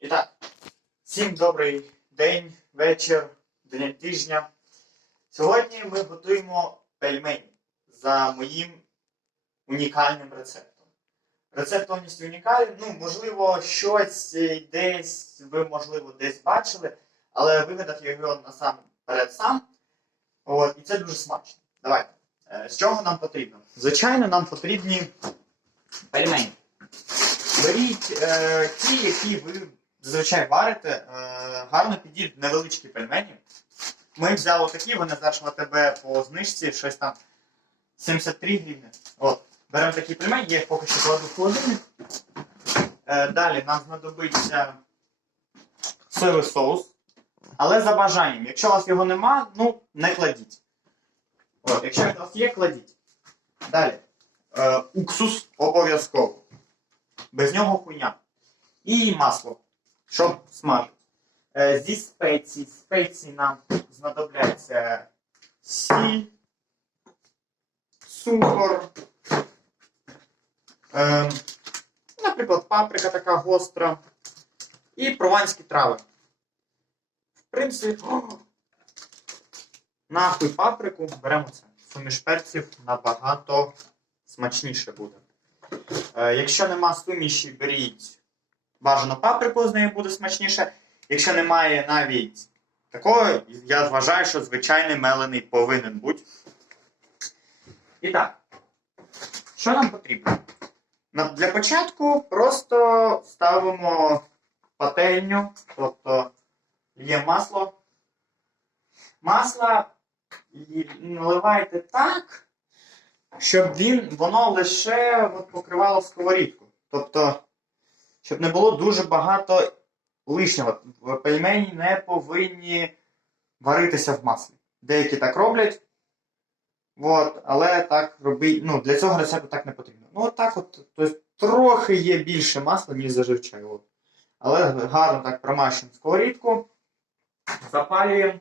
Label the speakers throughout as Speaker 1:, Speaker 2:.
Speaker 1: І так, всім добрий день, вечір, день тижня. Сьогодні ми готуємо пельмені за моїм унікальним рецептом. Рецепт повністю унікальний. Ну, можливо, щось десь, ви, можливо, десь бачили, але вигадав його насамперед сам. От, і це дуже смачно. Давайте. З чого нам потрібно? Звичайно, нам потрібні пельмені. Беріть е, ті, які ви зазвичай варите, е, гарно підійдуть невеличкі пельмені. Ми взяли такі, вони зараз в АТБ по знижці, щось там 73 гривні. От. Беремо такі пельмені, я їх поки що кладу в холодильник. Е, далі нам знадобиться соєвий соус. Але за бажанням. Якщо у вас його нема, ну не кладіть. От, якщо у вас є, кладіть. Далі. Е, уксус обов'язково. Без нього хуйня. І масло, щоб смажити. Е, зі спецій. Спецій нам знадобляться сіль, цукор. Е, наприклад, паприка така гостра. І прованські трави. В принципі, нахуй паприку беремо це. Суміш перців набагато смачніше буде. Е, якщо нема суміші, беріть бажано паприку, з нею буде смачніше. Якщо немає навіть такого, я вважаю, що звичайний мелений повинен бути. І так, що нам потрібно? Для початку просто ставимо пательню, тобто є масло. Масло наливайте так, щоб він, воно лише от, покривало сковорідку. Тобто, щоб не було дуже багато лишнього. Пельмені не повинні варитися в маслі. Деякі так роблять. От, але так роби, ну, для цього рецепту так не потрібно. Ну, от так от, тобто, трохи є більше масла, ніж зазвичай. От. Але гарно так промащуємо сковорідку, запалюємо.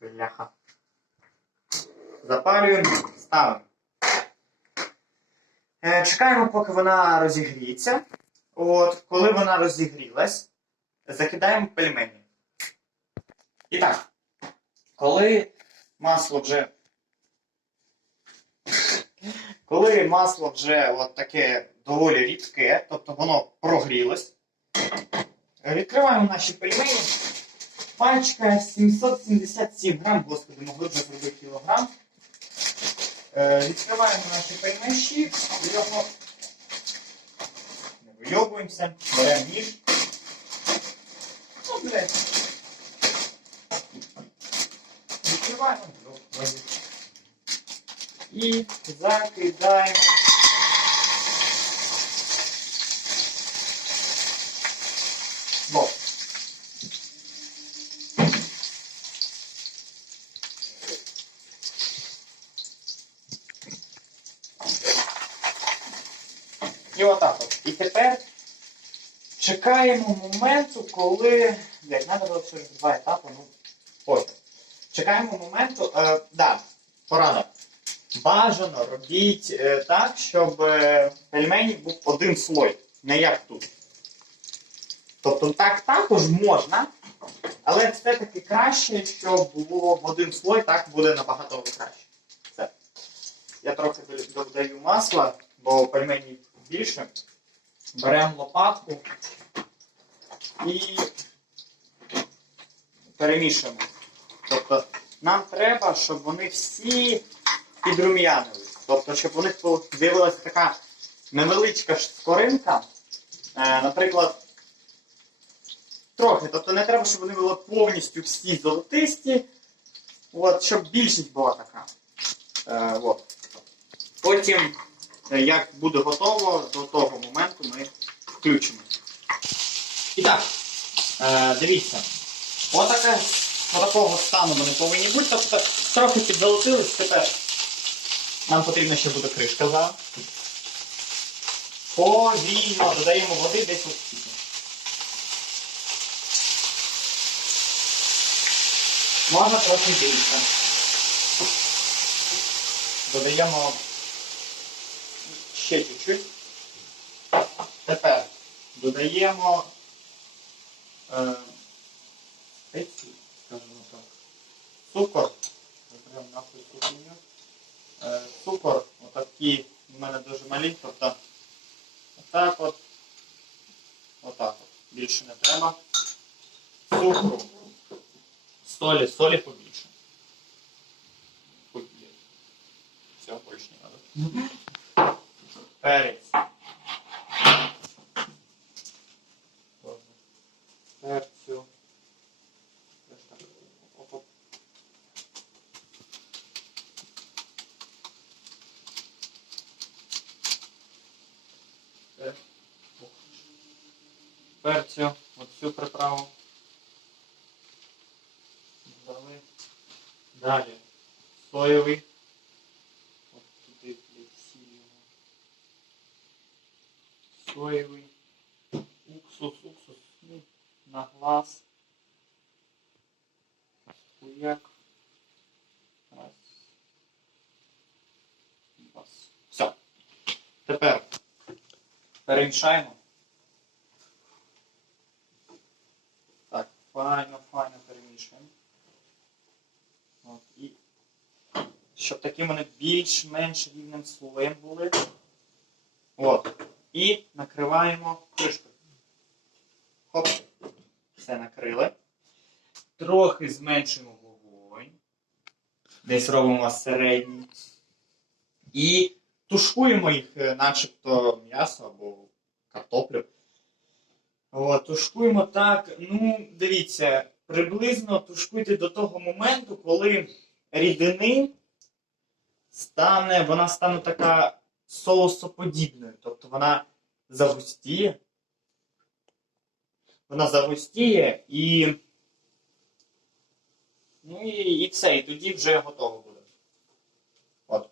Speaker 1: Бляха. Запалюємо, ставимо. Е, Чекаємо, поки вона розігріється. От, коли вона розігрілась, закидаємо пельмені. І так, коли масло вже. Коли масло вже от таке доволі рідке, тобто воно прогрілось, відкриваємо наші пельмені. Пачка 777 грам, господи, могли б зробити кілограм. Е, відкриваємо наші пельмеші, його не вийобуємося, беремо ніж. Ну, блядь. Відкриваємо і закидаємо. І отак от. І тепер чекаємо моменту, коли. Блять, треба було через два етапи, ну. Ой. Чекаємо моменту. Е, да, порада. Бажано робіть е, так, щоб е, пельмені був один слой, не як тут. Тобто так також можна, але все-таки краще, щоб було в один слой, так буде набагато краще. Все. Я трохи додаю масла, бо пельмені більше. Беремо лопатку і перемішуємо. Тобто нам треба, щоб вони всі підрум'янились. Тобто, щоб у них з'явилася така невеличка скоринка. Е, наприклад, трохи. Тобто не треба, щоб вони були повністю всі золотисті. От, щоб більшість була така. Е, от. Потім, як буде готово, до того моменту ми включимо. І так, е, дивіться. Отаке, отакого стану вони повинні бути. Тобто трохи підзолотились тепер. Нам потрібна ще буде кришка за. Повільно додаємо води десь от стільки. Можна трохи більше. Додаємо ще чуть-чуть. Тепер додаємо е, спеції, скажімо так, цукор. Заберемо нахуй цю хуйню. Е, цукор, отакі в мене дуже малі, тобто отак от, отак от. Більше не треба. Цукру. Солі, солі побільше. Все, більше не треба. Перець. Перцю. Ось Ох. Перцю, оцю приправу. Дали. Далі. Соєвий. От туди, блядь, всі його. Соєвий. Уксус, уксус. Ну, на глаз. Хуяк. Раз. Два. Все. Тепер перемішаємо. Так, файно, файно перемішуємо. От, і щоб такі вони більш-менш рівним слоєм були. От. І накриваємо кришкою. Хоп. Все накрили. Трохи зменшуємо вогонь. Десь робимо середній. І тушкуємо їх, е, начебто м'ясо або картоплю. От, тушкуємо так. Ну, дивіться, приблизно тушкуйте до того моменту, коли рідини стане, вона стане така соусоподібною. Тобто вона загустіє. Вона загустіє і. Ну і, і все, і тоді вже готово буде. От.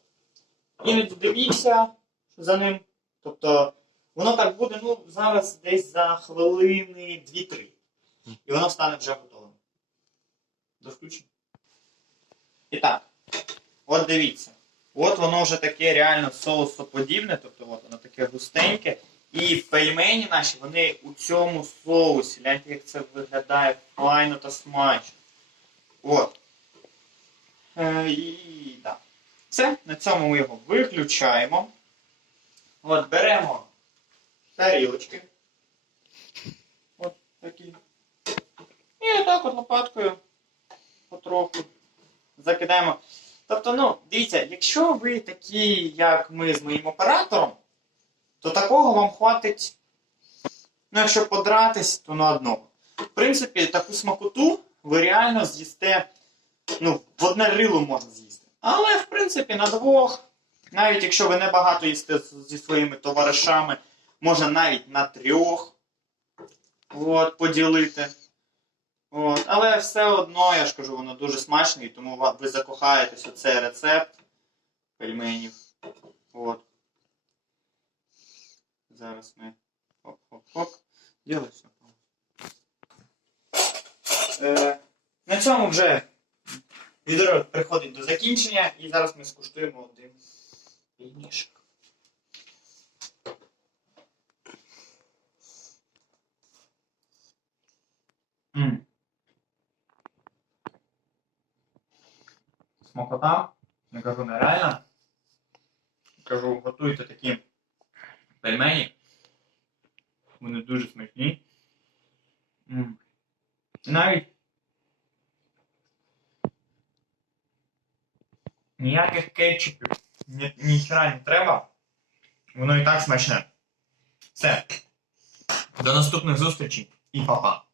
Speaker 1: Іноді дивіться за ним. Тобто, воно так буде, ну, зараз десь за хвилини 2-3. І воно стане вже готовим. До включення. І так, от дивіться. От воно вже таке реально соусоподібне, тобто от воно таке густеньке. І пельмені наші, вони у цьому соусі. Гляньте, як це виглядає файно та смачно. От. Е, і так. Все, на цьому ми його виключаємо. От, беремо тарілочки. От такі. І отак от лопаткою потроху закидаємо. Тобто, ну, дивіться, якщо ви такі, як ми з моїм оператором, то такого вам хватить. Ну, якщо подратись, то на одного. В принципі, таку смакоту ви реально з'їсте. Ну, в одне рило можна з'їсти. Але, в принципі, на двох, навіть якщо ви не багато їсте зі своїми товаришами, можна навіть на трьох от, поділити. От. Але все одно, я ж кажу, воно дуже смачне, і тому ви закохаєтесь у цей рецепт пельменів. От. Зараз ми. Хоп-хоп-хоп. Все. Е, на цьому вже відео приходить до закінчення, і зараз ми скуштуємо один пельмішок. Смакота, не кажу нереально. Кажу, готуйте такі пельмені. Вони дуже смачні. Навіть ніяких кетчупів, ні, ніхера не треба. Воно і так смачне. Все. До наступних зустрічей і па-па.